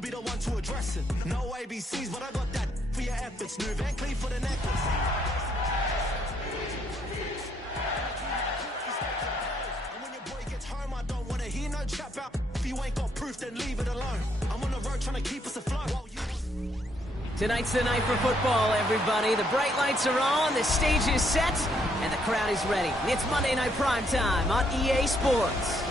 be the one to address it. No ABCs, but I got that for your efforts. New Van Cleef for the necklace. And when your boy gets home, I don't wanna hear no chat about if you ain't got proof, then leave it alone. I'm on the road trying to keep us afloat. Tonight's the night for football, everybody. The bright lights are on, the stage is set, and the crowd is ready. It's Monday Night Primetime on EA Sports.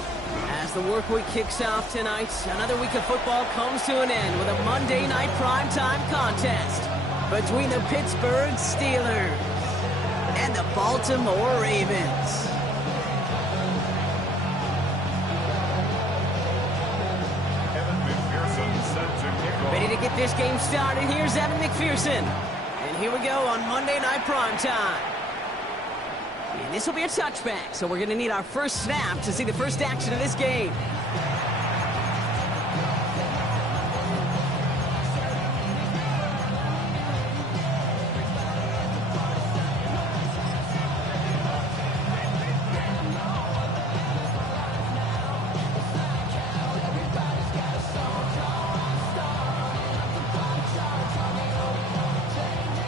As the work week kicks off tonight, another week of football comes to an end with a Monday Night Primetime contest between the Pittsburgh Steelers and the Baltimore Ravens. Ready to get this game started, here's Evan McPherson. And here we go on Monday Night Primetime. And this will be a touchback, so we're going to need our first snap to see the first action of this game.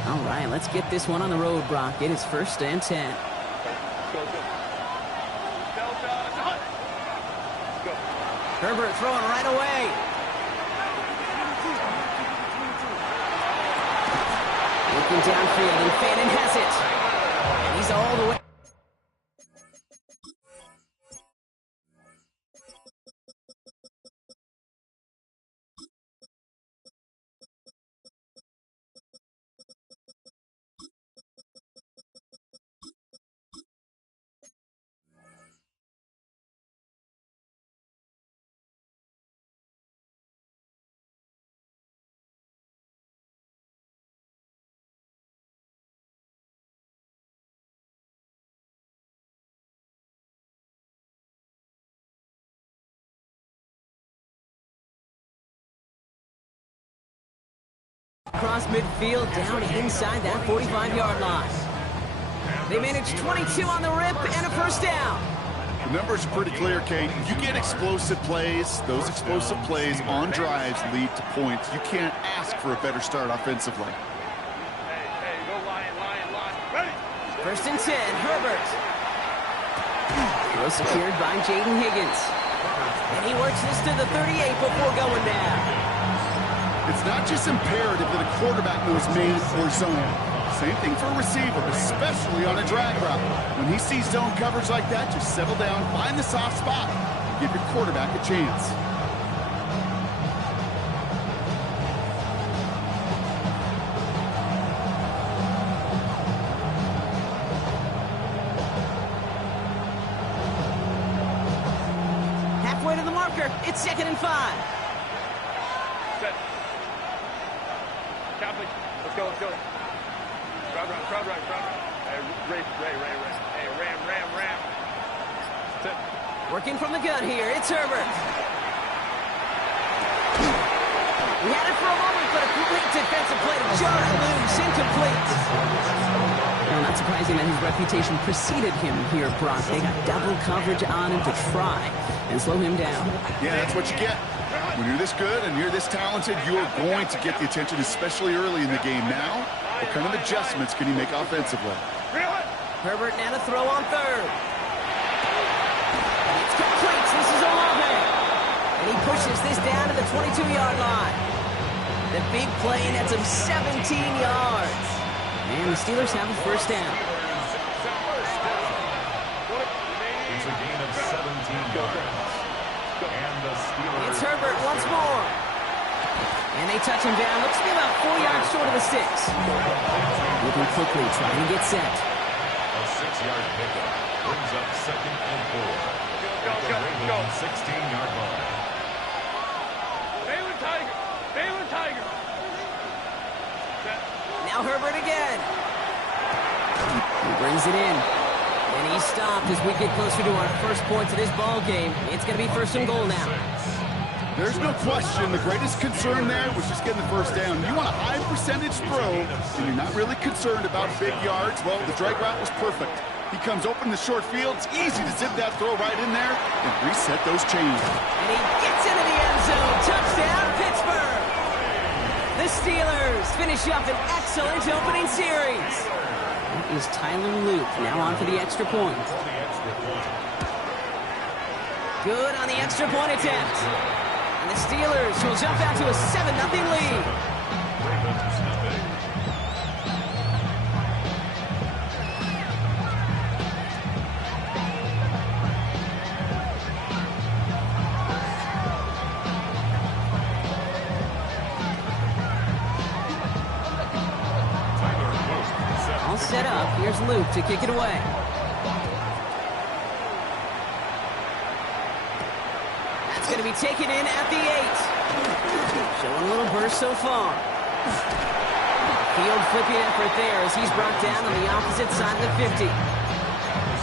All right, let's get this one on the road, Brock. It is 1st and 10. Herbert throwing right away. Looking downfield, and Fannin has it. And he's all the way. Across midfield, down inside that 45-yard line. They managed 22 on the rip and a first down. The numbers are pretty clear, Kate. You get explosive plays. Those explosive plays on drives lead to points. You can't ask for a better start offensively. Hey, go line. Ready? 1st and 10, Herbert. Well secured by Jaden Higgins. And he works this to the 38 before going down. It's not just imperative that a quarterback knows man or zone. Same thing for a receiver, especially on a drag route. When he sees zone coverage like that, just settle down, find the soft spot, and give your quarterback a chance. Halfway to the marker, it's 2nd and 5. Set. Catholic. Let's go. Crowd run. Hey, Ray. Hey, Ram. Set. Working from the gun here, it's Herbert. He had it for a moment, but a complete defensive play to Jordan loose, incomplete. Well, not surprising that his reputation preceded him here, Brock. They got double coverage on him to try and slow him down. Yeah, that's what you get. When you're this good and you're this talented, you are going to get the attention, especially early in the game. Now, what kind of adjustments can he make offensively? Herbert now to throw on 3rd. And it's complete. This is Olave. And he pushes this down to the 22-yard line. The big play nets him 17 yards. And the Steelers have a first down. It's a gain of 17 yards. It's Herbert once more. And they touch him down. Looks to be about 4 yards short of the sticks. Moving quickly, trying to get set. A 6-yard pickup brings up 2nd and 4. Go. 16-yard line. Balin Tiger. Set. Now Herbert again. He brings it in. And he's stopped as we get closer to our first points of this ball game. It's going to be 1st and goal now. There's no question the greatest concern there was just getting the first down. You want a high percentage throw, and you're not really concerned about big yards. Well, the drag route was perfect. He comes open in the short field. It's easy to zip that throw right in there and reset those chains. And he gets into the end zone. Touchdown, Pittsburgh. Steelers finish up an excellent opening series. That is Tyler Luke now on for the extra point. Good on the extra point attempt. And the Steelers will jump out to a 7-0 lead. All set up. Here's Luke to kick it away. That's going to be taken in at the 8. Showing a little burst so far. Field flipping effort there as he's brought down on the opposite side of the 50.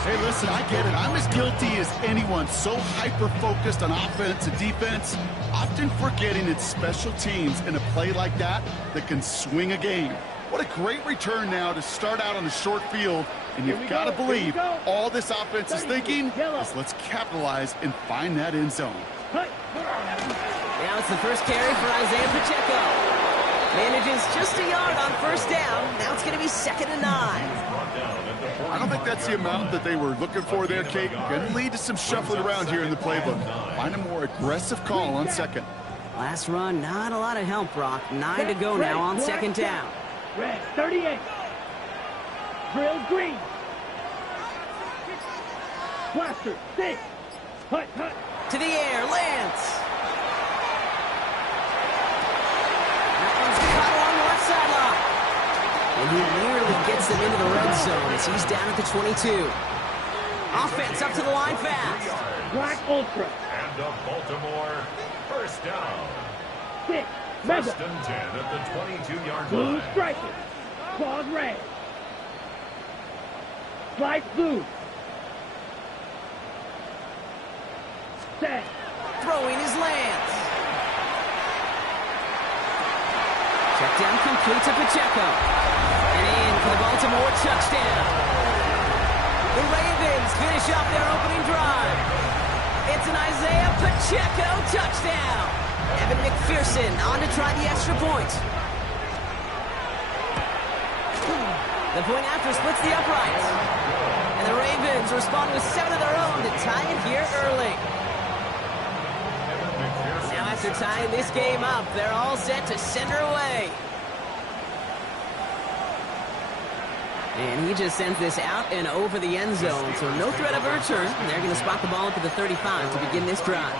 Hey, listen, I get it. I'm as guilty as anyone. So hyper-focused on offense and defense, often forgetting it's special teams in a play like that can swing a game. What a great return now to start out on a short field. And you've got to believe all this offense is thinking is let's capitalize and find that end zone. Now it's the first carry for Isaiah Pacheco. Manages just a yard on first down. Now it's going to be 2nd and 9. I don't think that's the amount that they were looking for there, Kate. Going to lead to some shuffling around here in the playbook. Find a more aggressive call on second. Last run, not a lot of help, Brock. 9 to go now on 2nd down. Red 38. Drill green. Blaster 6. Hut. To the air, Lance. That one's caught along the left sideline. And he nearly gets them into the red zone as he's down at the 22. Offense up to the line fast. Black Ultra. And the Baltimore first down. 6. First and 10 at the 22-yard Blue line. striker. Claws red. Slice blue. Set. Throwing his Lance. Check down complete to Pacheco. And in for the Baltimore touchdown. The Ravens finish off their opening drive. It's an Isaiah Pacheco touchdown. Evan McPherson on to try the extra point. The point after splits the uprights. And the Ravens respond with 7 of their own to tie it here early. Now after tying this game up, they're all set to send her away. And he just sends this out and over the end zone, so no threat of a return. They're going to spot the ball up at the 35 to begin this drive.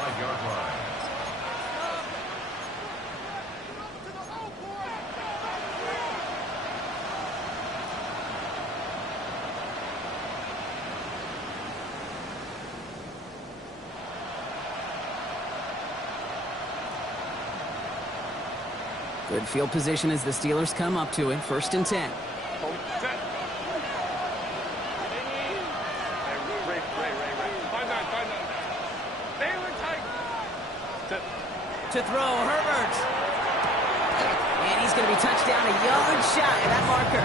Good field position as the Steelers come up to it. 1st and 10. To throw, Herbert. And he's going to be touched down a yard shy of that marker.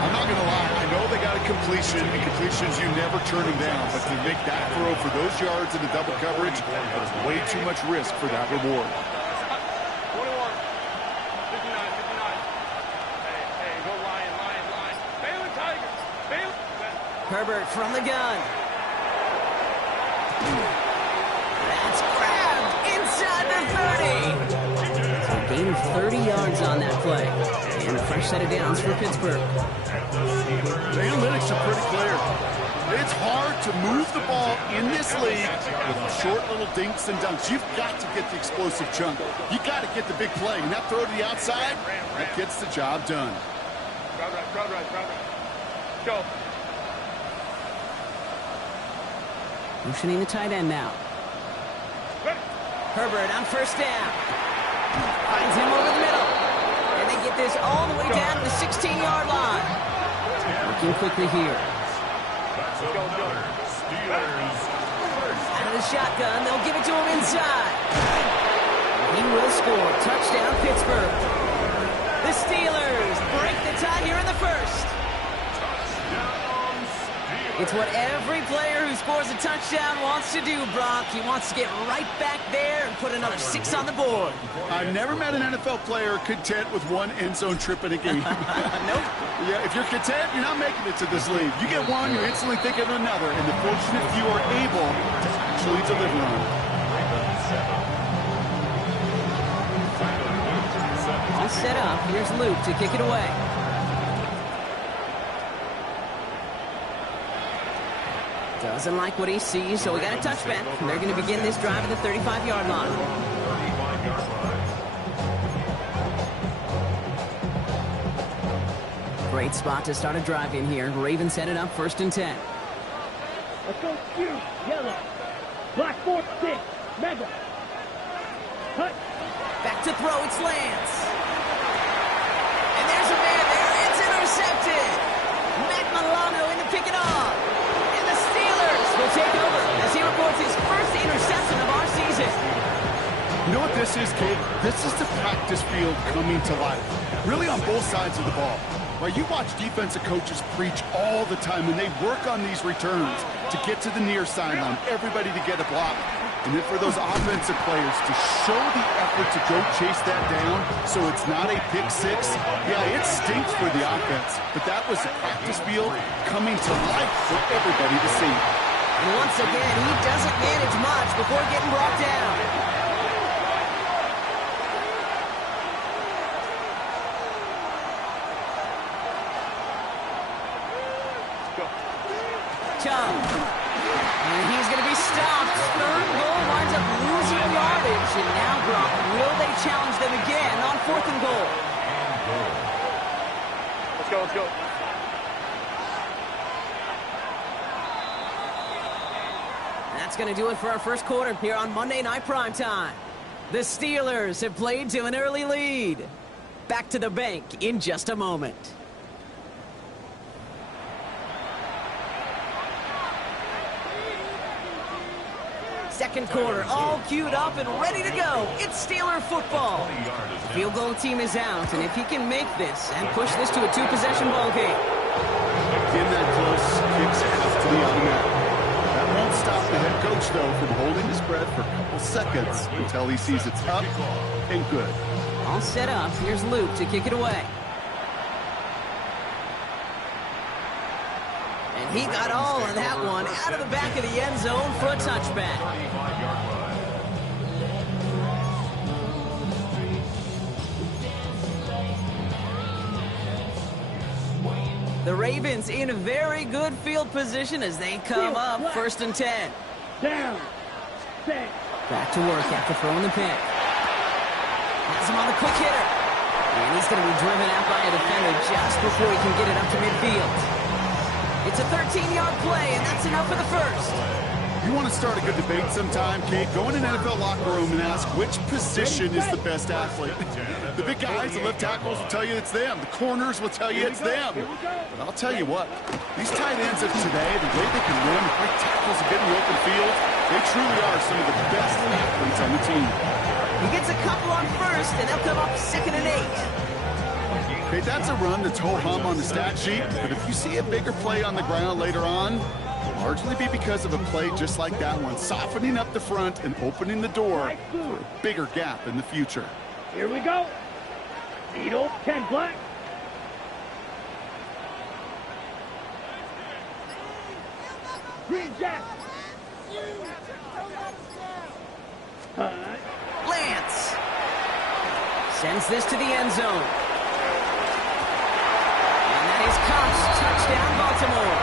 I'm not going to lie. I know they got a completion, and completions, you never turn them down. But to make that throw for those yards in the double coverage, that was way too much risk for that reward. 21, 59. Hey, go Lion. Baylor Tiger. Baylor. Herbert from the gun. That's grabbed inside the 30. So a gain of 30 yards on that play. And a fresh set of downs for Pittsburgh. The analytics are pretty clear. It's hard to move the ball in this league with short little dinks and dunks. You've got to get the explosive chunk. You've got to get the big play. And that throw to the outside, that gets the job done. Crowd right. Go. Motioning the tight end now. Ready. Herbert on first down. Finds him over the middle. And they get this all the way down to the 16-yard line. Working quickly here. Steelers. Out of the shotgun, they'll give it to him inside. He will score. Touchdown, Pittsburgh. The Steelers break the tie here in the first. Touchdown, Steelers. It's what every player who scores a touchdown wants to do, Brock. He wants to get right back there and put another 6 on the board. I've never met an NFL player content with one end zone trip in a game. Nope. Yeah, if you're content, you're not making it to this league. You get one, you're instantly thinking of another, and the fortunate few are able to actually deliver on it. All set up. Here's Luke to kick it away. Doesn't like what he sees, so we got a touchback. And they're going to begin this drive at the 35-yard line. 35-yard line. Great spot to start a drive in here. Ravens set it up 1st and 10. Let's go, Q. Yellow. Black 4-6. Mega. Cut. Back to throw. It's Lance. And there's a man there. It's intercepted. Matt Milano in to pick it off. And the Steelers will take over as he records his first interception of our season. You know what this is, Kate? This is the practice field coming to life. Really on both sides of the ball. Right, you watch defensive coaches preach all the time when they work on these returns to get to the near sideline, everybody to get a block. And then for those offensive players to show the effort to go chase that down so it's not a pick 6, yeah, it stinks for the offense. But that was a practice field coming to life for everybody to see. And once again, he doesn't manage much before getting brought down. And he's going to be stopped. 3rd goal winds up losing yardage. And now, Brock, will they challenge them again on 4th and goal? Let's go, let's go. That's going to do it for our first quarter here on Monday Night Primetime. The Steelers have played to an early lead. Back to the bank in just a moment. Second quarter, all queued up and ready to go. It's Steeler football. The field goal team is out, and if he can make this and push this to a 2-possession ball game. In that close, kicks have to be automatic. That won't stop the head coach, though, from holding his breath for a couple seconds until he sees it's up and good. All set up. Here's Luke to kick it away. And he got all of that one out of the back of the end zone for a touchback. 35-yard line. The Ravens in a very good field position as they come up 1st and 10. Down. Set. Back to work after throwing the pick. Has him on the quick hitter. And he's going to be driven out by a defender just before he can get it up to midfield. It's a 13-yard play, and that's enough for the first. You want to start a good debate sometime, Kate? Go in an NFL locker room and ask which position is the best athlete. The big guys, the left tackles will tell you it's them. The corners will tell you it's them. But I'll tell you what, these tight ends of today, the way they can run, break tackles and get in the open field, they truly are some of the best athletes on the team. He gets a couple on first, and they'll come up 2nd and 8. Okay, that's a run that's ho-hum on the stat sheet, but if you see a bigger play on the ground later on, it'll largely be because of a play just like that one, softening up the front and opening the door for a bigger gap in the future. Here we go. Needle, 10 black. Green Jack. Lance sends this to the end zone. And that is Cox. Touchdown, Baltimore.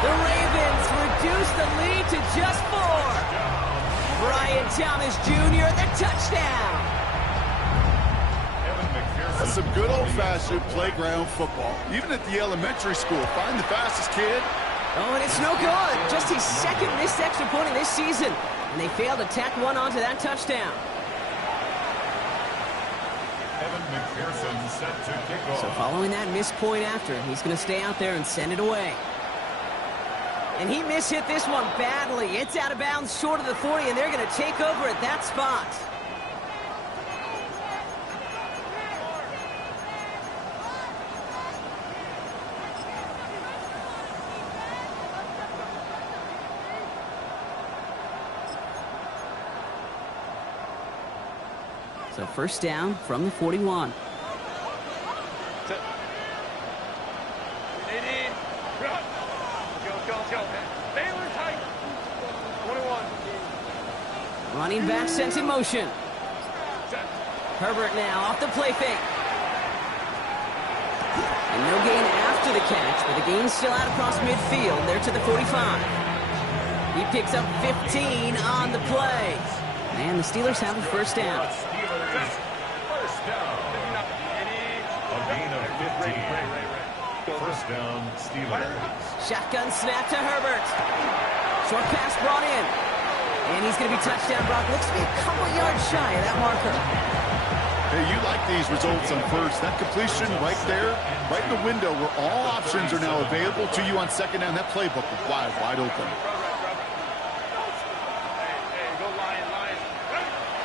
The Ravens reduce the lead to just 4. Brian Thomas Jr., the touchdown. That's some good old-fashioned playground football. Even at the elementary school, find the fastest kid. Oh, and it's no good. Just his 2nd missed extra point of this season. And they failed to tack one onto that touchdown. Evan McPherson set to kick off. So following that missed point after, he's going to stay out there and send it away. And he mishit this one badly. It's out of bounds short of the 40, and they're going to take over at that spot. So first down from the 41. Set. In. Run. Go. Baylor Tigers. 21. Running back sent in motion. Set. Herbert now off the play fake. And no gain after the catch, but the gain's still out across midfield. They're to the 45. He picks up 15 on the play. And the Steelers have a first down. Steelers, first down. A gain of 15. First down, Steelers. Shotgun snap to Herbert. Short pass brought in. And he's going to be touchdown. Brock looks to be a couple yards shy of that marker. Hey, you like these results on first. That completion right there, right in the window where all options are now available to you on second down. That playbook is wide open.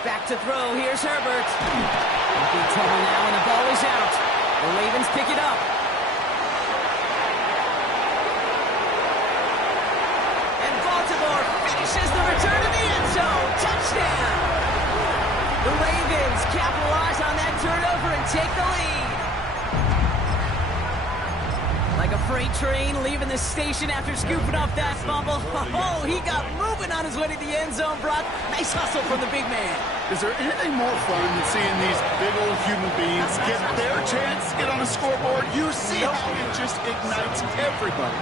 Back to throw. Here's Herbert. Big trouble now, and the ball is out. The Ravens pick it up. And Baltimore finishes the return to the end zone. Touchdown! The Ravens capitalize on that turnover and take the lead. Like a freight train leaving the station after scooping up that fumble. Oh, he got moving on his way to the end zone, Brock. Nice hustle from the big man. Is there anything more fun than seeing these big old human beings get their chance to get on a scoreboard? You see how it just ignites everybody.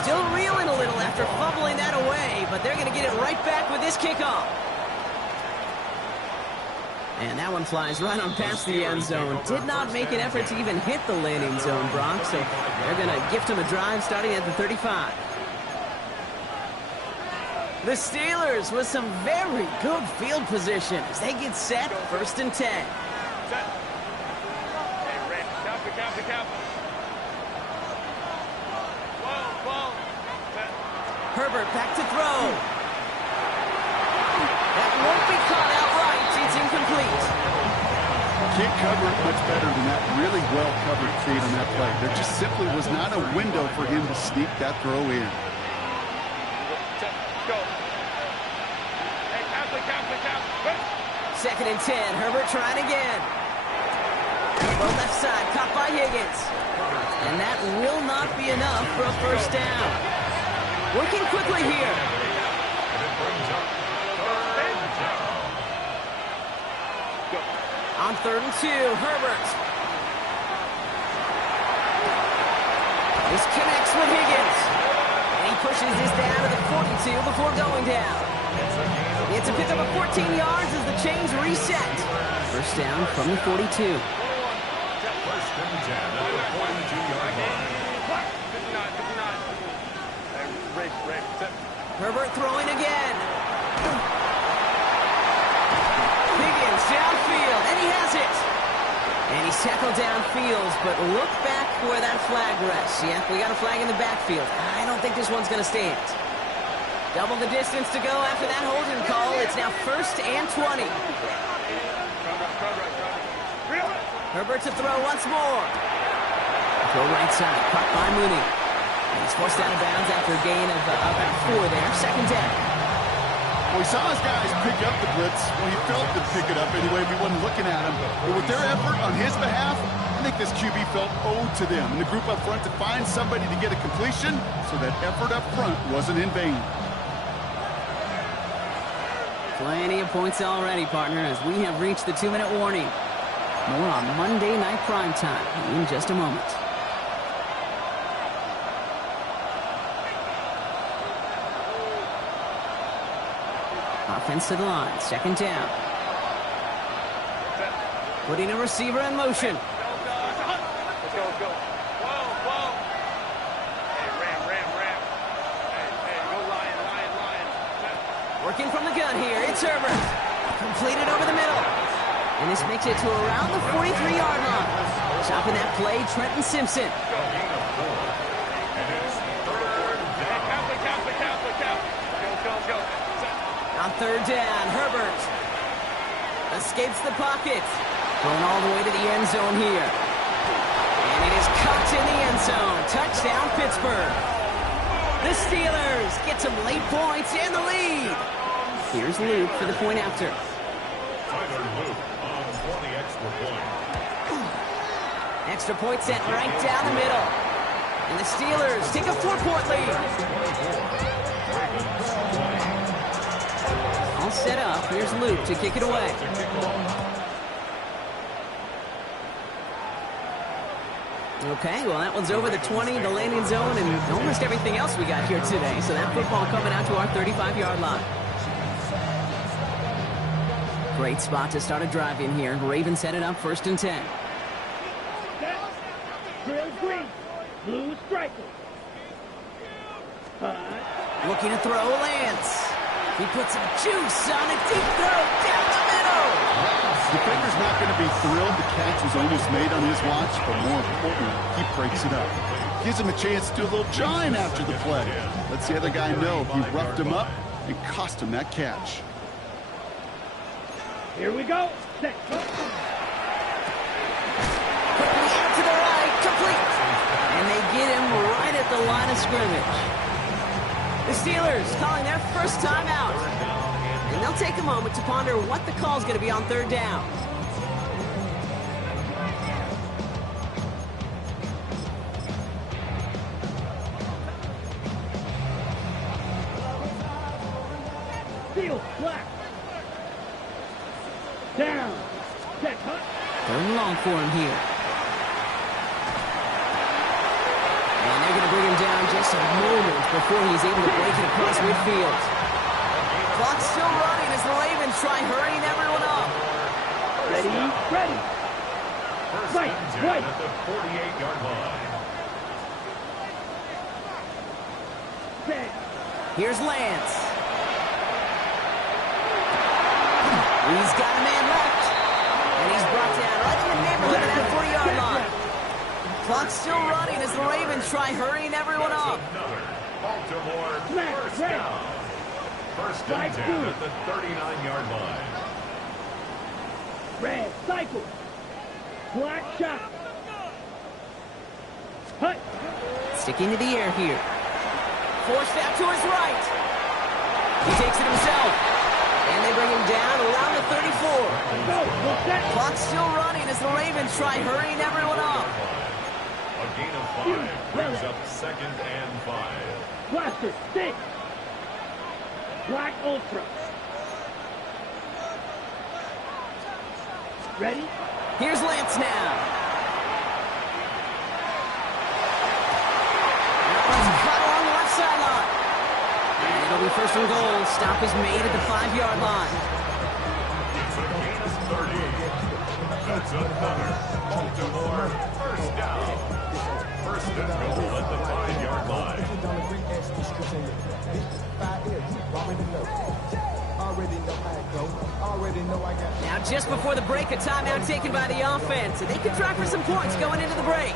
Still reeling a little after fumbling that away, but they're going to get it right back with this kickoff. And that one flies right on past the end zone. Did not make an effort to even hit the landing zone, Brock, so they're going to gift him a drive starting at the 35. The Steelers with some very good field position as they get set, first and 10. Set. Hey, Ray. Cap. Whoa. Set. Herbert back to throw. That won't be caught outright. It's incomplete. Can't cover it much better than that really well-covered feed on that play. There just simply was not a window for him to sneak that throw in. Set. Go. Hey, cap. Second and 10. Herbert trying again. Elbow left side, caught by Higgins. And that will not be enough for a first down. Working quickly here. On 3rd and 2, Herbert. This connects with Higgins. And he pushes this down to the 42 before going down. It's a pickup of 14 yards as the chains reset. First down from the 42. First and 10 at the 42-yard line. 59. Ray. Set. Herbert throwing again. Higgins downfield, and he has it. And he's tackled downfield, but look back where that flag rests. Yeah, we got a flag in the backfield. I don't think this one's going to stand. Double the distance to go after that holding call. It's now first and 20. Herbert to throw once more. Throw right side, caught by Mooney. And he's forced out of bounds after a gain of about 4 there. Second down. Well, we saw his guys pick up the blitz. Well, he felt to pick it up anyway. We wasn't looking at him. But with their effort on his behalf, I think this QB felt owed to them. And the group up front to find somebody to get a completion so that effort up front wasn't in vain. Plenty of points already, partner, as we have reached the 2-minute warning. More on Monday Night Primetime in just a moment. Offense to the line, second down. Putting a receiver in motion. Let's go. Whoa. Hey, Ram. Hey, go Lion. Set. Working from the gun here, it's Herbert. Completed over the middle. And this makes it to around the 43-yard line. Stopping that play, Trenton Simpson. Go. On third down, Herbert escapes the pocket. Going all the way to the end zone here. And it is caught in the end zone. Touchdown, Pittsburgh. The Steelers get some late points in the lead. Here's Luke for the point after. Tyler Luke on for the extra point. Extra point sent right down the middle. And the Steelers take a 4-point lead. All set up. Here's Luke to kick it away. Okay, well, that one's over the 20, the landing zone, and almost everything else we got here today. So that football coming out to our 35-yard line. Great spot to start a drive in here. Ravens headed up 1st and 10. Drill green. Blue striker. Looking to throw, Lance. He puts some juice on a deep throw down the middle. Defender's not going to be thrilled the catch was almost made on his watch, but more importantly, he breaks it up. Gives him a chance to do a little giant after the play. Lets the other guy know he roughed him up and cost him that catch. Here we go. Set. Quickly out to the right, complete. And they get him right at the line of scrimmage. The Steelers calling their first time out. And they'll take a moment to ponder what the call is going to be on 3rd down. Field flat. Down. Set. Hut. 3rd and long for him here. And they're going to bring him down just a moment before he's able to break it across midfield. Clock's still running as the Ravens try hurrying everyone up. Ready. Ready. First Right, and 10 right. at the 48-yard line. Set. Here's Lance. He's got a man left. And he's brought down right in the neighborhood of that 40-yard line. Clock's still running as the Ravens try hurrying everyone up. Another Baltimore Smack, first right. down. First Right, and 10 two. at the 39-yard line. Red. Cycle. Black shot. Hut. Sticking to the air here. Forced out to his right. He takes it himself. And they bring him down around the 34. Go. Well, set. Clock's still running as the Ravens try hurrying everyone up. A gain of 5 brings up 2nd and 5. Blaster. Stick. Black Ultra. Ready? Here's Lance now. Let's cut along the left sideline. And it'll be 1st and goal. Stop is made at the 5-yard line. It's a gain of 30. That's another Baltimore first down. First and goal at the 5-yard line. Now, just before the break, a timeout taken by the offense. And they can try for some points going into the break.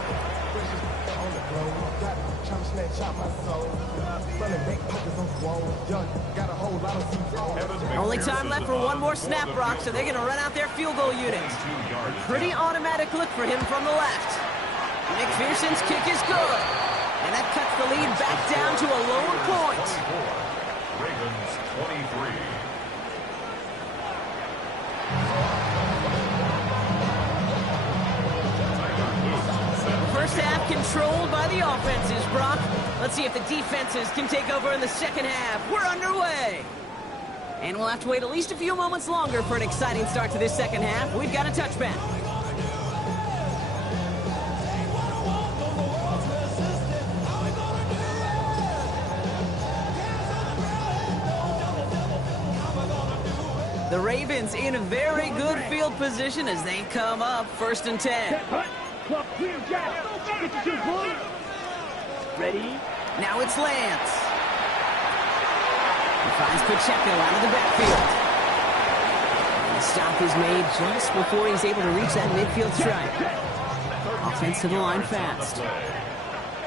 Only time left for one more snap, Brock, so they're going to run out their field goal unit. Pretty automatic look for him from the left. McPherson's kick is good. And that cuts the lead back down to a lone point. Ravens 23. First half controlled by the offenses, Brock. Let's see if the defenses can take over in the second half. We're underway. And we'll have to wait at least a few moments longer for an exciting start to this second half. We've got a touchback. The Ravens in a very good field position as they come up 1st and 10. Hut. Clock clear, Jack. Get your ball. Ready? Now it's Lance. He finds Pacheco out of the backfield. And the stop is made just before he's able to reach that midfield strike. Offensive line fast.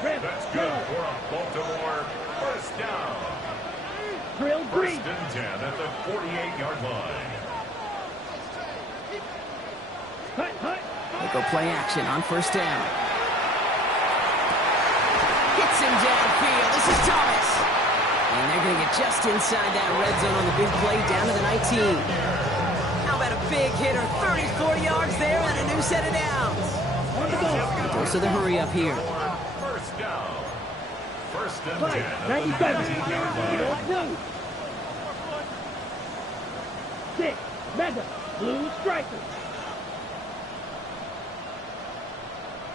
That's good for a Baltimore first down. Drill green. First and 10 at the 48-yard line. Hut, hut. They go play action on 1st down. Gets him downfield. This is Thomas. And they're going to get just inside that red zone on the big play down to the 19. How about a big hitter. 30, 40 yards there and a new set of downs. Goes to the hurry up here. First down. First and 10 Fight, at the 97. 19-yard line. No. 6, Mega, blue striker.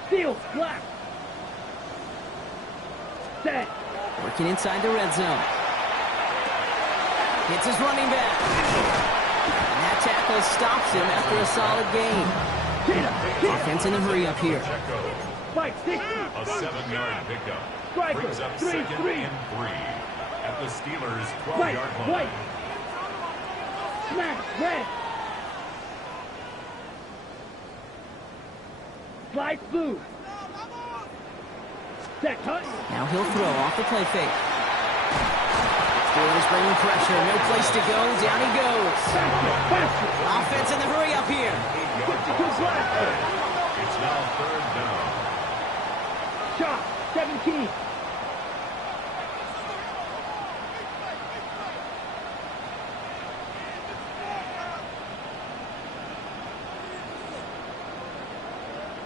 Steel, black. Set. Working inside the red zone. Hits his running back. And that tackle stops him after a solid gain. Offense in a hurry up here. Fight, 60. A 7-yard pickup. Striker, Brings up 3, second 3. and 3 at the Steelers' 12-yard White, line. white. Smash, red. Slide blue. Set, cut. Now he'll throw off the play fake. Steelers bringing pressure. No place to go. Down he goes. Faster, faster. Offense in the hurry up here. 52 blaster. It's now 3rd down. Shot, 17.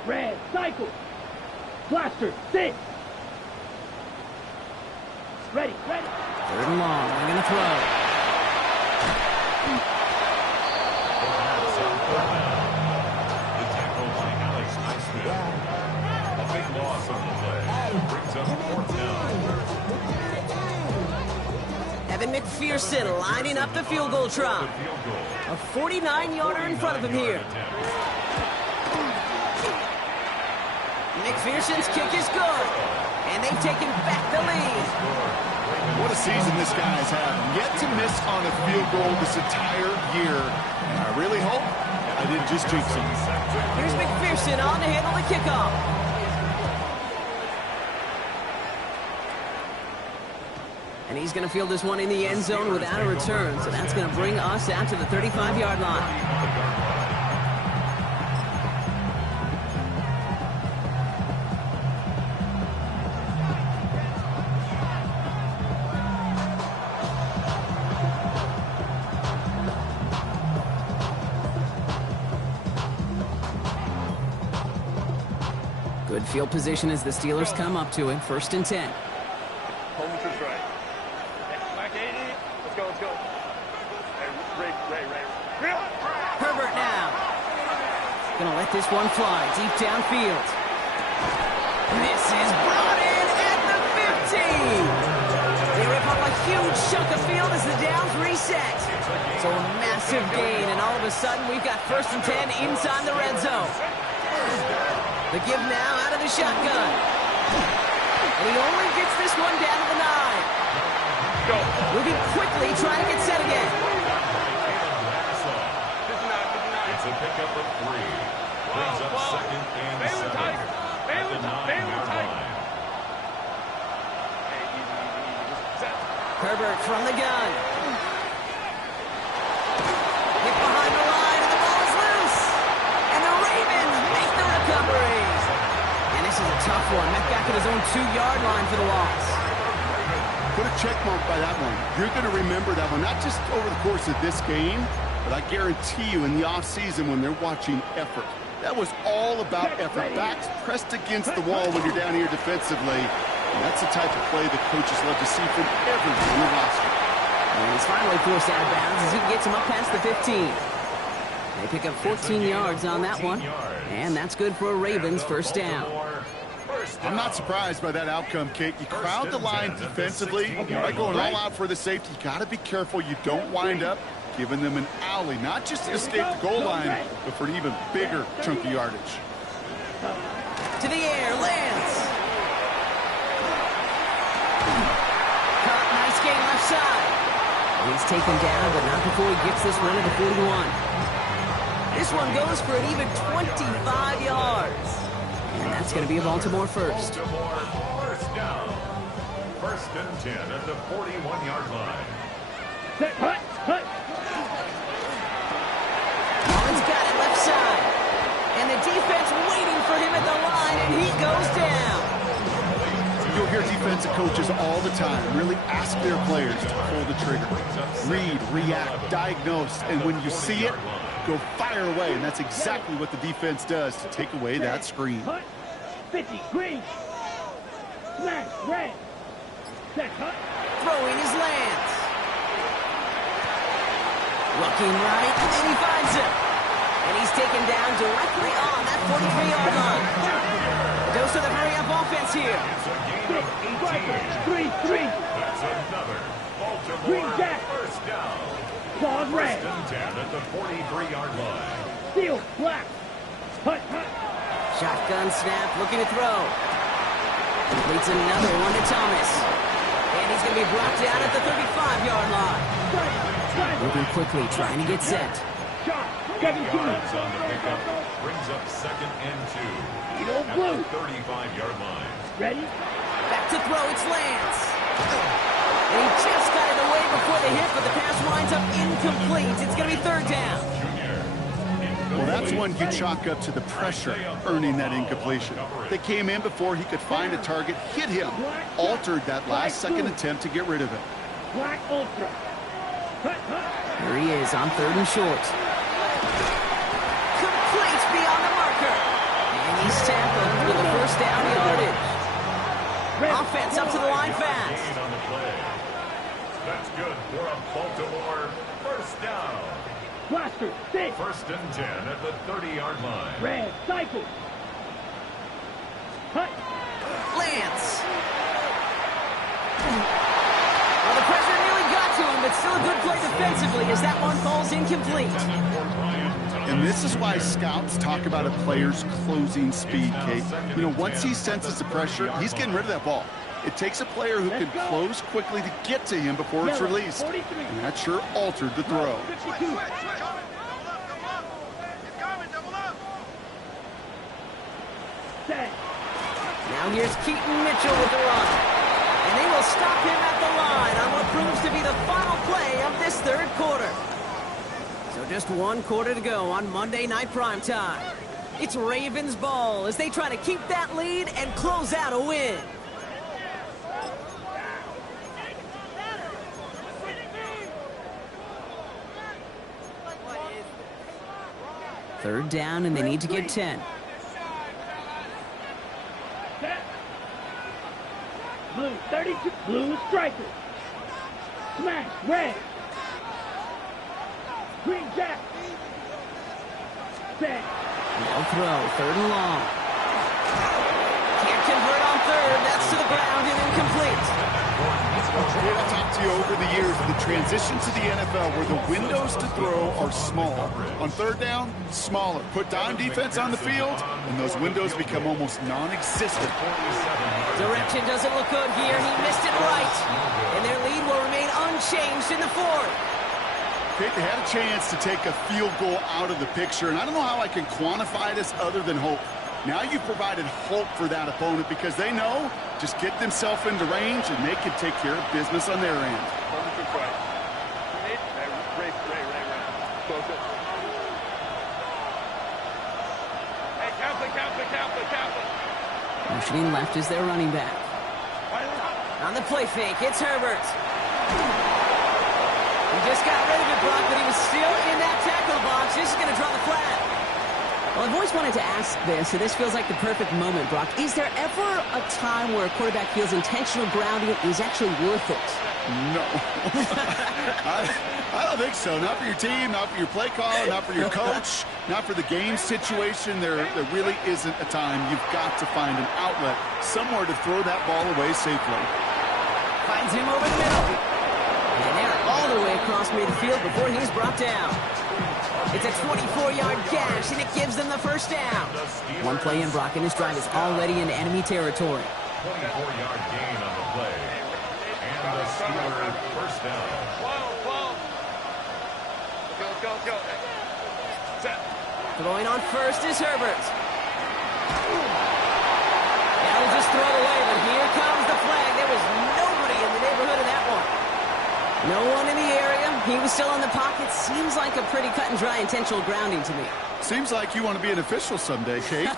Red, cycle. Blaster, 6. Ready, ready. 3rd and long. They're going to throw. That's on 4th down. The tackle by Alex Highsmith. A big loss on the play. Brings up 4th down. Evan McPherson lining up the field goal try. Field goal. A 49-yarder in front of him here. McPherson's kick is good. And they've taken back the lead. What a season this guy has had. Yet to miss on a field goal this entire year. And I really hope I didn't just jinx him. Here's McPherson on to handle the kickoff. And he's going to field this one in the end zone without a return. So that's going to bring us out to the 35-yard line. Good field position as the Steelers come up to it. 1st and 10. Home to right. Back 80. Let's go, let's go. Hey, Ray. Herbert now. Gonna let this one fly deep downfield. This is brought in at the 15. They rip up a huge chunk of field as the downs reset. So a massive gain, and all of a sudden we've got 1st and 10 inside the red zone. The give now out of the shotgun. And he only gets this one down to the 9. Go. Moving quickly, trying to get set again. It's a pickup of 3. Brings up 2nd and 7 at the 9-yard line. Hey, easy. Just set. Herbert from the gun. Hit behind the line, and the ball is loose. And the Ravens make the recovery. And this is a tough one. Met back at his own 2-yard line for the loss. Put a check mark by that one. You're going to remember that one, not just over the course of this game, but I guarantee you in the offseason when they're watching effort. That was all about effort. Backs pressed against the wall when you're down here defensively. And that's the type of play the coaches love to see from everyone on the roster. And he's finally forced out of bounds as he gets him up past the 15. They pick up 14 yards on that one. And that's good for a Ravens 1st down. I'm not surprised by that outcome, Kate. You crowd the line defensively by going all out for the safety. You got to be careful you don't wind up giving them an alley, not just to escape the goal line, but for an even bigger chunk of yardage. To the air, lands. Caught, nice gain left side. He's taken down, but not before he gets this one to the 41. This one goes for an even 25 yards. And that's going to be a Baltimore 1st. Baltimore 1st down. 1st and 10 at the 41-yard line. Set, hut, hut. Collins got it left side. And the defense waiting for him at the line, and he goes down. You'll hear defensive coaches all the time really ask their players to pull the trigger. Read, react, diagnose, and when you see it, go fire away. And that's exactly what the defense does to take away that screen. Hut. 50, green. Smash, red. Set, hut. Throwing his lands. Looking right, and he finds it. And he's taken down directly on that 43-yard line. Dose of the hurry-up offense here. Six, striker, 3-3. That's another Baltimore Green Jack. first down. Claws red. First and 10 at the 43-yard line. Steel, black. Hut, hut. Shotgun snap, looking to throw. Completes another one to Thomas. And he's going to be brought down at the 35-yard line. Moving quickly, trying to get set. Shot, 17. Yards on the pickup. Brings up 2nd and 2. Eagle At blue. the 35-yard line. Ready? Back to throw, it's Lance. And he just got it away before the hit, but the pass winds up incomplete. It's going to be 3rd down. Well, that's one you chalk up to the pressure earning that incompletion. They came in before he could find a target, hit him, altered that last-second attempt to get rid of it. Black ultra. Hut, hut. Here he is on 3rd and short. Complete beyond the marker. And he's tackled for the first down yardage. Red. Offense up to the line fast. Gain on the play. That's good for a Baltimore first down. Blaster, 6. 1st and 10 at the 30-yard line. Red, cycle. Hut. Lance. Well, the pressure nearly got to him, but still a good play defensively as that one falls incomplete. And this is why scouts talk about a player's closing speed, Kate. You know, once he senses the pressure, he's getting rid of that ball. It takes a player who can close quickly to get to him before it's released. And that sure altered the throw. 52. Set. Now here's Keaton Mitchell with the run. And they will stop him at the line on what proves to be the final play of this 3rd quarter. So just 1 quarter to go on Monday Night Primetime. It's Ravens ball as they try to keep that lead and close out a win. Third down, and they need to get 10. Set. Blue, 32. Blue striker. Smash, red. Green Jack. Set. No throw, 3rd and long. Can't convert on 3rd. That's to the ground and incomplete. I've talked to you over the years of the transition to the NFL where the windows to throw are small. On 3rd down, smaller. Put dime defense on the field, and those windows become almost non-existent. Direction doesn't look good here. He missed it right. And their lead will remain unchanged in the 4th. Kate, they had a chance to take a field goal out of the picture, and I don't know how I can quantify this other than hope. Now you've provided hope for that opponent because they know just get themselves into range and they can take care of business on their end. Motioning left is their running back. On the play fake, it's Herbert. He just got rid of it, Brock, but he was still in that tackle box. This is going to draw the flag. Well, I've always wanted to ask this, and this feels like the perfect moment, Brock. Is there ever a time where a quarterback feels intentional grounding is actually worth it? No. I don't think so. Not for your team, not for your play caller, not for your coach, not for the game situation. There really isn't a time. You've got to find an outlet, somewhere to throw that ball away safely. Finds him over the middle. And they're all the way across midfield before he's brought down. It's a 24-yard gash, and it gives them the first down. One play in, Brock, and his drive is already in enemy territory. 24-yard gain on the play. And the Steelers first down. Let's go. Set. Throwing on first is Herbert. That'll just throw it away, but here comes the flag. There was nobody in the neighborhood of that one. No one in the area. He was still in the pocket. Seems like a pretty cut and dry intentional grounding to me. Seems like you want to be an official someday, Kate.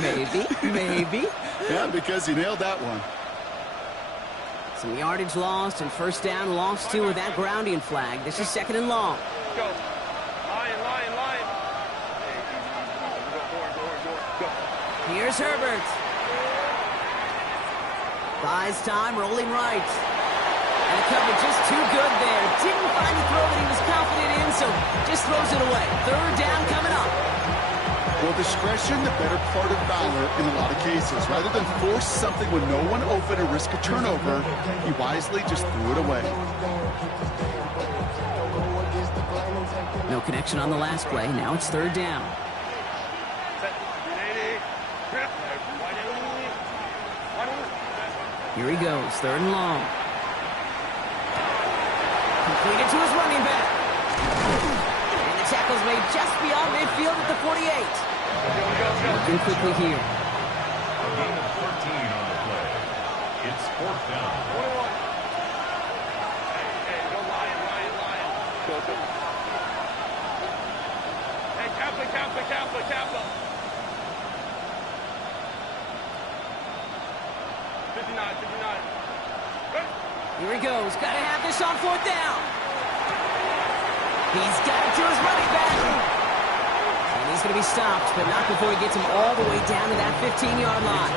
Maybe. Yeah, because you nailed that one. Some yardage lost and first down lost too with that grounding flag. This is second and long. Go. Lion. Go. Here's Herbert. Buys time, rolling right. And the coverage just too good there. Didn't find the throw that he was confident in, so just throws it away. Third down coming up. Well, discretion, the better part of valor in a lot of cases. Rather than force something with no one open and risk a turnover, he wisely just threw it away. No connection on the last play. Now it's third down. Here he goes, third and long. Completed to his running back. And the tackle's made just beyond midfield at the 48. Working quickly here. A gain of 13 on the play. It's fourth down. Hey, go Lion. Go. Hey, Kappa. 59. Here he goes. Got to have this on fourth down. He's got it to his running back. And he's going to be stopped, but not before he gets him all the way down to that 15-yard line.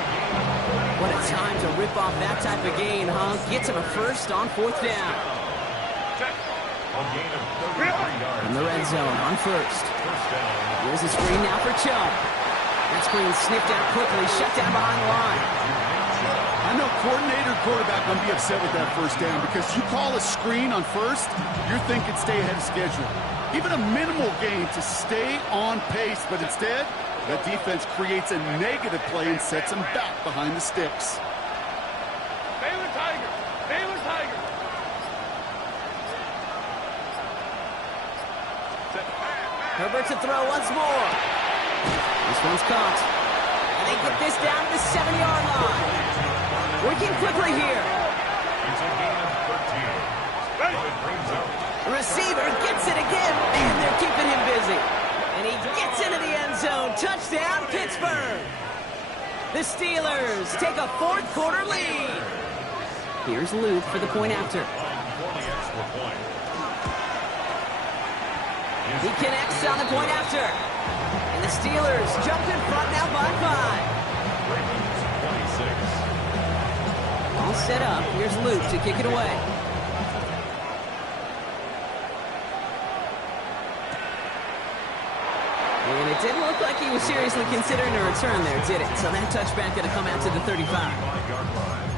What a time to rip off that type of gain, huh? Gets him a first on fourth down. A gain of 33 yards. In the red zone on first. First down. Here's the screen now for Chubb. That screen sniffed out quickly, shut down behind the line. I know coordinator quarterback going to be upset with that first down because you call a screen on first, you're thinking stay ahead of schedule. Even a minimal gain to stay on pace, but instead, that defense creates a negative play and sets them back behind the sticks. Baylor Tiger. Herbert to throw once more. This one's caught. And they get this down to the 7-yard line. Working quickly here. It's a gain of 13. It brings up. The receiver gets it again, and they're keeping him busy. And he gets into the end zone. Touchdown, Pittsburgh. The Steelers take a fourth quarter lead. Here's Luke for the point after. For the extra point. He connects on the point after. And the Steelers jump in front now by 5. Ravens 26. All set up. Here's Luke to kick it away. And it didn't look like he was seriously considering a return there, did it? So that touchback going to come out to the 35. 5-yard line.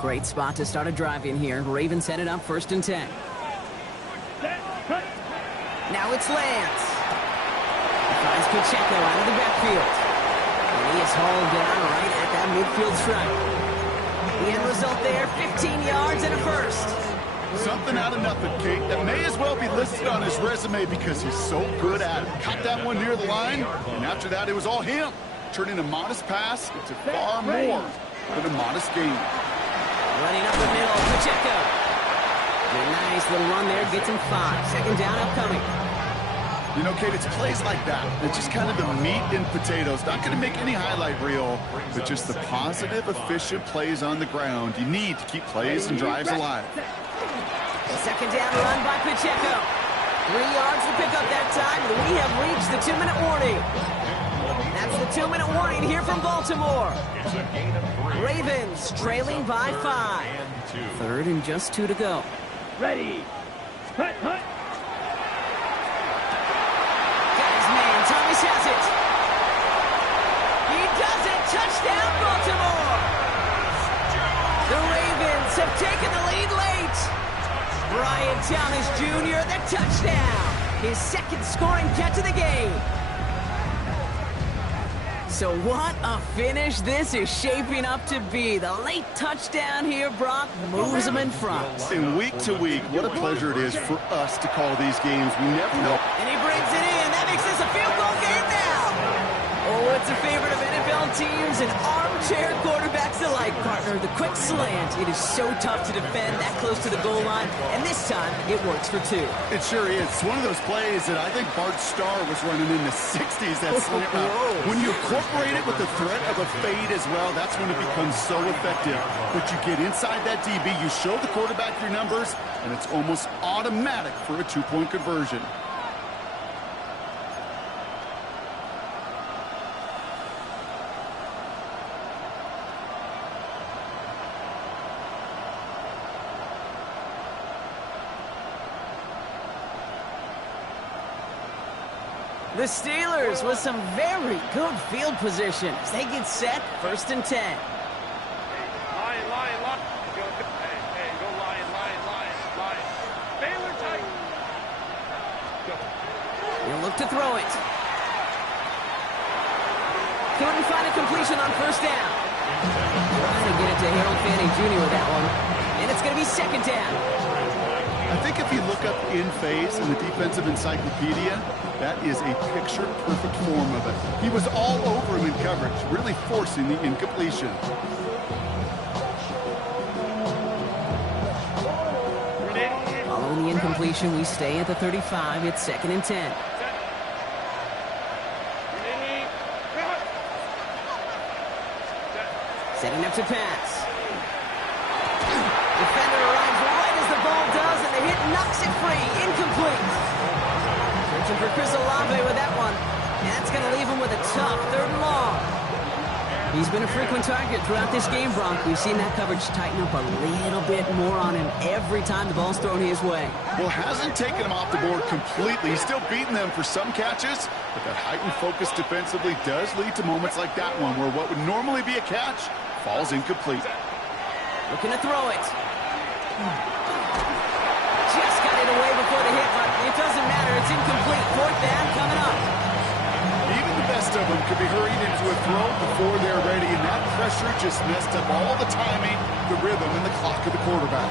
Great spot to start a drive in here. Ravens headed up first and 10. Now it's Lance. He finds Pacheco out of the backfield. And he is hauled down right at that midfield stripe. The end result there, 15 yards and a first. Something out of nothing, Kate. That may as well be listed on his resume because he's so good at it. Caught that one near the line, and after that, it was all him. Turning a modest pass into far more than a modest gain. Running up the middle, Pacheco. A nice little run there, gets him 5. Second down upcoming. You know, Kate, it's plays like that. It's just kind of the meat and potatoes. Not going to make any highlight reel, but just the positive, efficient plays on the ground. You need to keep plays and drives alive. Second down run by Pacheco. 3 yards to pick up that time, and we have reached the 2-minute warning. That's the 2-minute warning here from Baltimore. It's a gain of 3. Ravens trailing by 5. Third and just 2 to go. Ready. Hut. Got his man. Thomas has it. He does it. Touchdown, Baltimore. The Ravens have taken the lead late. Brian Thomas Jr., the touchdown. His second scoring catch of the game. So what a finish this is shaping up to be. The late touchdown here, Brock, moves them in front. And week to week, what a pleasure it is for us to call these games. We never know. And he brings it in. That makes this a field goal game now. Oh, it's It's a favorite of NFL teams and armchair quarterbacks alike, partner. The quick slant. It is so tough to defend that close to the goal line, and this time it works for two. It sure is. It's one of those plays that I think Bart Starr was running in the 60s, that slant route. When you incorporate it with the threat of a fade as well, that's when it becomes so effective. But you get inside that DB, you show the quarterback your numbers, and it's almost automatic for a two-point conversion. The Steelers with some very good field position as they get set, 1st and 10. Lion. Go, hey, go Lion. Baylor Titan. Go. He'll look to throw it. Couldn't find a completion on 1st down. Trying to get it to Harold Fanning Jr. with that one. And it's going to be 2nd down. I think if you look up in phase in the defensive encyclopedia, that is a picture-perfect form of it. He was all over him in coverage, really forcing the incompletion. Following the incompletion, we stay at the 35. It's 2nd and 10. Setting up to pass. Defender arrives right as the ball does, and the hit knocks it free. Incomplete. Searching for Chris Olave with that one. And that's going to leave him with a tough 3rd and long. He's been a frequent target throughout this game, Bronk. We've seen that coverage tighten up a little bit more on him every time the ball's thrown his way. Well, hasn't taken him off the board completely. He's still beating them for some catches, but that heightened focus defensively does lead to moments like that one where what would normally be a catch falls incomplete. Looking to throw it. Just got it away before the hit, but it doesn't matter. It's incomplete. 4th down coming up. Even the best of them could be hurried into a throw before they're ready, and that pressure just messed up all the timing, the rhythm, and the clock of the quarterback.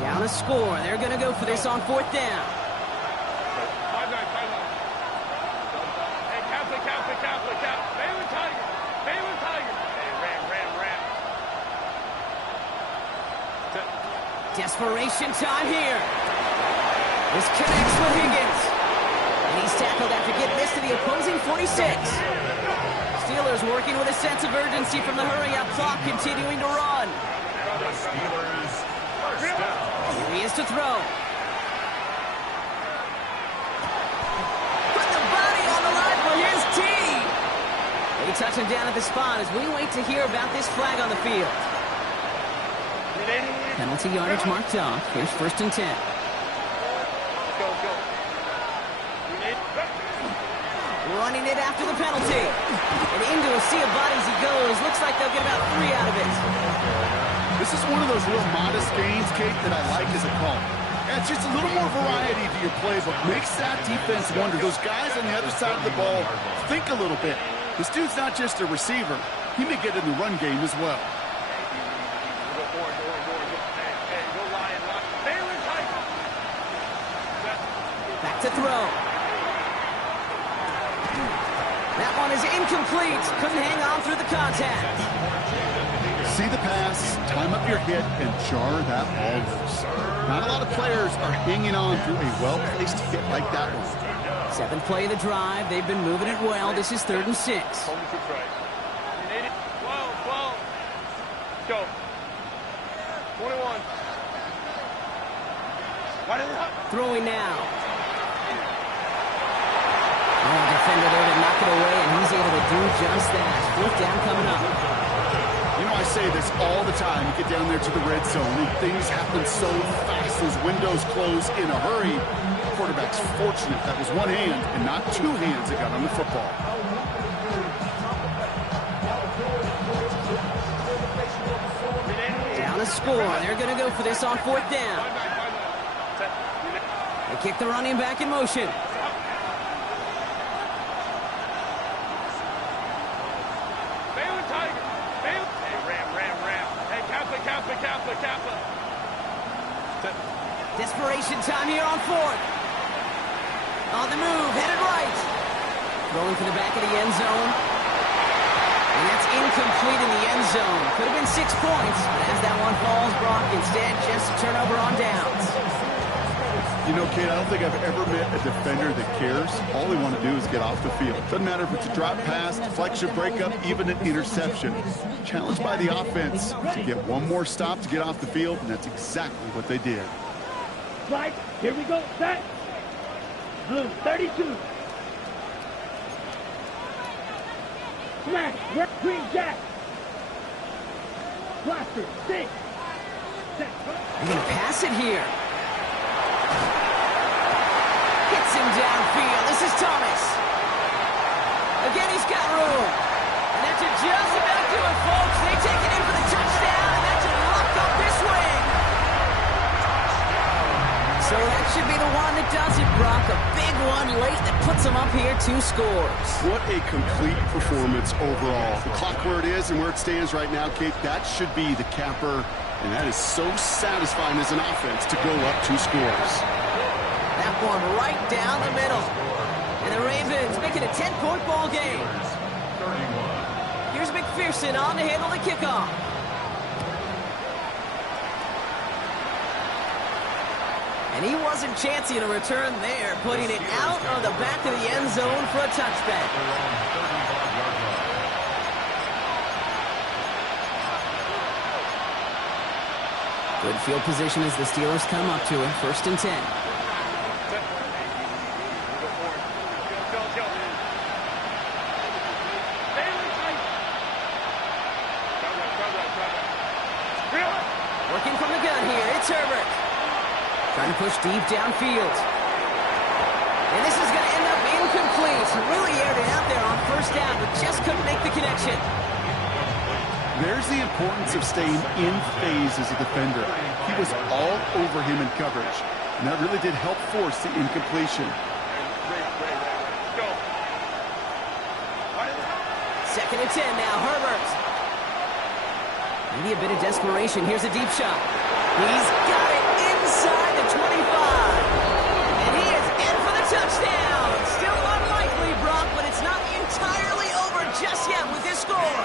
Down a score. They're going to go for this on 4th down. 5-9. Hey, Catholic. Baylor Tiger. Hey, ram. Desperation time here. This connects with Higgins. And he's tackled after getting this to the opposing 46. Steelers working with a sense of urgency from the hurry-up clock, continuing to run. The Steelers, 1st down. Here he is to throw. Put the body on the line for his team. They touch him down at the spot as we wait to hear about this flag on the field. Penalty yardage marked off. Here's 1st and 10. Go. Running it after the penalty. And into a sea of bodies he goes. Looks like they'll get about 3 out of it. This is one of those real modest gains, Kate, that I like as a call. It's just a little more variety to your playbook. Makes that defense wonder. Those guys on the other side of the ball think a little bit. This dude's not just a receiver. He may get in the run game as well. Hey, go Lion. Baylor Tiger. Back to throw. That one is incomplete. Couldn't hang on through the contact. See the pass, time up your hit, and jar that ball loose. Not a lot of players are hanging on through a well-placed hit like that one. 7th play of the drive. They've been moving it well. This is 3rd and 6. Home troops right. 12. Go. 21. Throwing now. Oh, defender there to knock it away, and he's able to do just that. 4th down coming up. You know, I say this all the time. You get down there to the red zone, and things happen so fast. Those windows close in a hurry. The quarterback's fortunate that was one hand and not 2 hands that got on the football. Down a score. They're going to go for this on 4th down. They kick the running back in motion. Baylor Tiger. Hey, ram. Hey, Kappa. Desperation time here on 4th. On the move, headed right. Throwing for the back of the end zone. And that's incomplete in the end zone. Could have been 6 points, but as that one falls, Brock, instead just a turnover on downs. You know, Kate, I don't think I've ever met a defender that cares. All they want to do is get off the field. Doesn't matter if it's a drop pass, deflection, breakup, even an interception. Challenged by the offense to get one more stop to get off the field, and that's exactly what they did. Right, here we go, set. Blue, 32. Smash, red, green, jack. Blaster, 6. Set. They're going to pass it here. Hits him downfield. This is Thomas. Again, he's got room. And that's just about do it, folks. They take it in for the touchdown, and that's a lock up this wing. So that should be the one that does it, Brock. A big one late that puts them up here 2 scores. What a complete performance overall. The clock where it is and where it stands right now, Kate, that should be the capper. And that is so satisfying as an offense to go up 2 scores. That one right down the middle. And the Ravens make it a 10-point ball game. Here's McPherson on to handle the kickoff. And he wasn't chancing a return there, putting it out of the back of the end zone for a touchback. Good field position as the Steelers come up to it. 1st and 10. Working from the gun here, it's Herbert. Trying to push deep downfield. And this is going to end up incomplete. Really aired it out there on 1st down, but just couldn't make the connection. There's the importance of staying in phase as a defender. He was all over him in coverage, and that really did help force the incompletion. 2nd and 10 now, Herbert. Maybe a bit of desperation. Here's a deep shot. He's got it inside the 25. And he is in for the touchdown. Still unlikely, Brock, but it's not entirely over just yet with this score.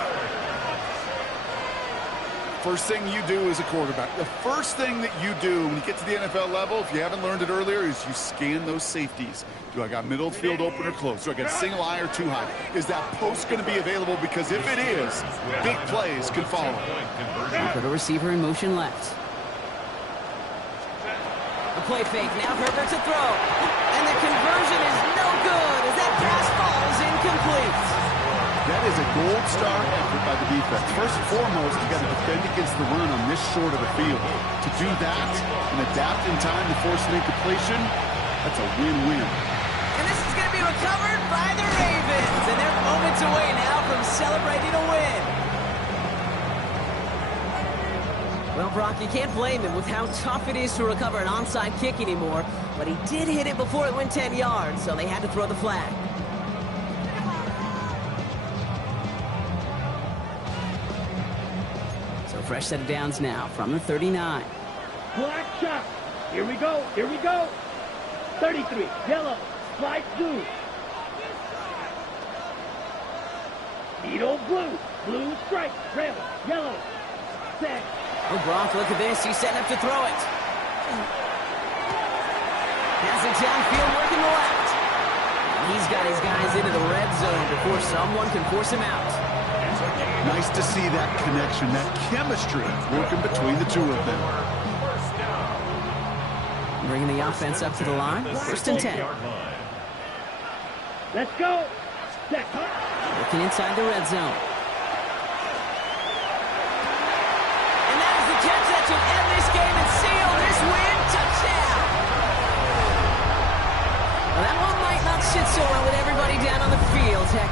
First thing you do as a quarterback, the first thing that you do when you get to the NFL level, if you haven't learned it earlier, is you scan those safeties. Do I got middle field open or close? Do I got single high or 2 high? Is that post going to be available? Because if it is, big plays can follow. Put a receiver in motion left. A play fake. Now Herbert to throw. And the conversion is no good as that pass falls incomplete. That is a gold star effort by the defense. First and foremost, you got to defend against the run on this short of the field. To do that and adapt in time to force an incompletion, that's a win-win. And this is going to be recovered by the Ravens. And they're moments away now from celebrating a win. Well, Brock, you can't blame him with how tough it is to recover an onside kick anymore. But he did hit it before it went 10 yards, so they had to throw the flag. Fresh set of downs now from the 39. Black shot. Here we go. Here we go. 33. Yellow. Slide blue. Needle blue. Blue stripe. Rail. Yellow. Set. Oh, Brock, look at this. He's setting up to throw it. Has it downfield, working the left. He's got his guys into the red zone before someone can force him out. Nice to see that connection, that chemistry working between the 2 of them. Bringing the offense up to the line. 1st and 10. Let's go. Set. Looking inside the red zone. And that is the catch that should end this game and seal this win. Touchdown. Well, that one might not sit so well with everybody down on the field. Heck,